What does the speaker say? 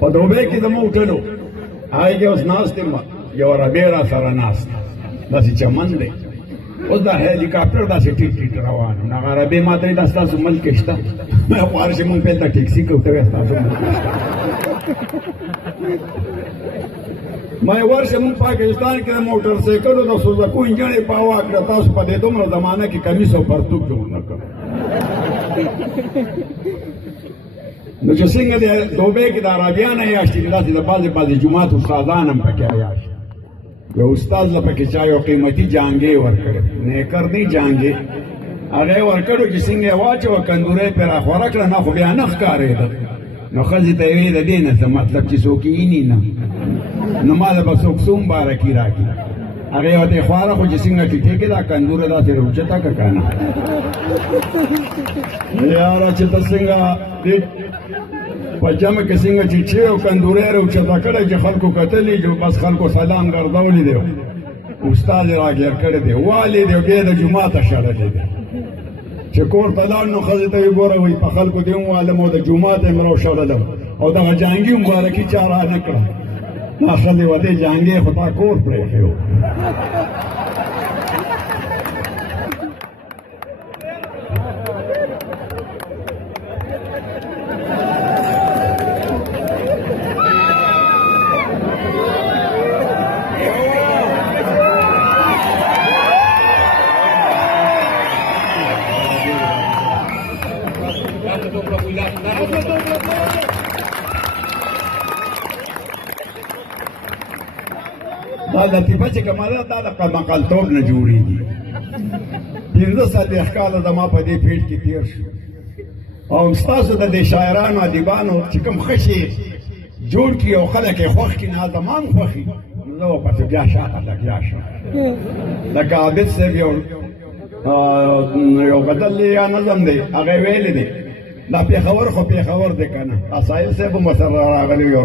په دوبۍ کې زموږ هوټلو هغې کې اوس ناست یم یوه ربیع را سره ناست داسې چمن دی اوس دا هلیکاپټر داسې ټیټ ټیټ روان و هغه ربیع ما ته وایي دا ستاسو ملک کې شته ما خواره چې مونږ پیل ته ټیکسي کوو ته وایې ستاسو ملک کې شته ما ورشه مونږ پاکستان کې د موټر سایکلو د سوزکو انجن یې پاوا کړه تاسو په دې دومره زمانه کې کمیس او پرتوګ جوړ نه کړ نو چې څنګه د دوبۍ کې د عربیانه یاشتې کې داسې د بعضې جومات استادان هم پکې یاشت یو استاد له پکې چا یو قیمتي جانګې ورکړې نیکردي جانګې هغه یې ورکړو چې څنګه یې واچوه کندوره یې پرې راخوره کړه نه خو بیا نه ښکارېده نو ښځې ته یې ویې د دې نه څه مطلب چې څوک یې ویني نه نو ما له به څوک څوم بارکي راکړي هغې ورته یې خواره خو چې څنګه ټیټې کې دا کندوره داسې راوچته کړه که نه یاره چې ته څنګه په جمع کې څنګه چې چې او کندوره یې راوچته کړی چې خلکو کتلي چې بس خلکو سلام ګرځولی دی استاد یې راګیر کړی دی والي دی بیا د جوماته شړلی دی چې کور ته لاړ نو ښځې ته یې ګوره وایي په خلکو دې ووالم او د جومات یې م راوشړلم او دغه جانګي مبارکي چا را نه کړه ما ښځې ورته جانګې خو تا کور پرېښی و دا لطیفه چې کومه ده دا د قمقلتوب نه جوړېږي 15 کاله زما په دې فیلډ کې تېر شو او ستاسو د دې شاعرانو ادیبانو چې کوم ښه شي جوړ کړي او خلک یې خوښ کړي نه زما هم خوښي نو زه ورپسې بیا شاته لګیا شم لکه عابد صاحب یو بدل یا نظم دی هغه ویلی دی دا پېښور خو پېښور دی که نه اسایل صاحب هم ورسره راغلی وي